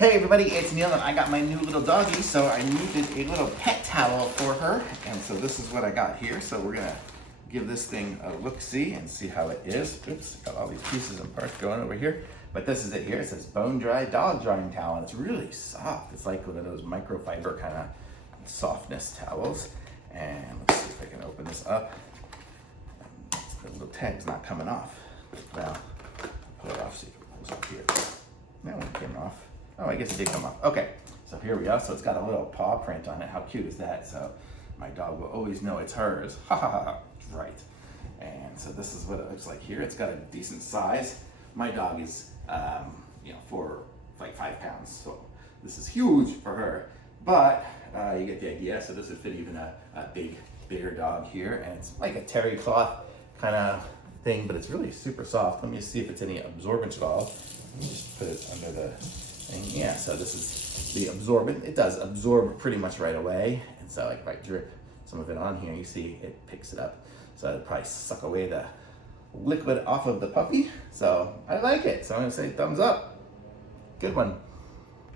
Hey everybody, it's Neil and I got my new little doggie, so I needed a little pet towel for her. And so this is what I got here. So we're gonna give this thing a look-see and see how it is. Oops, got all these pieces and parts going over here. But this is it here. It says bone dry dog drying towel, and it's really soft. It's like one of those microfiber kind of softness towels. And let's see if I can open this up. The little tag's not coming off. Well, I'll pull it off, see if it pulls off here. That one came off. Oh, I guess it did come off. Okay, so here we go. So it's got a little paw print on it. How cute is that? So my dog will always know it's hers. Ha ha ha, right. And so this is what it looks like here. It's got a decent size. My dog is, for like 5 pounds. So this is huge for her, but you get the idea. So this would fit even a bigger dog here. And it's like a terry cloth kind of thing, but it's really super soft. Let me see if it's any absorbent at all. Let me just put it under the thing. Yeah, so this is the absorbent. It does absorb pretty much right away. And so like if I drip some of it on here, you see it picks it up. So it'll probably suck away the liquid off of the puppy. So I like it. So I'm gonna say thumbs up. Good one.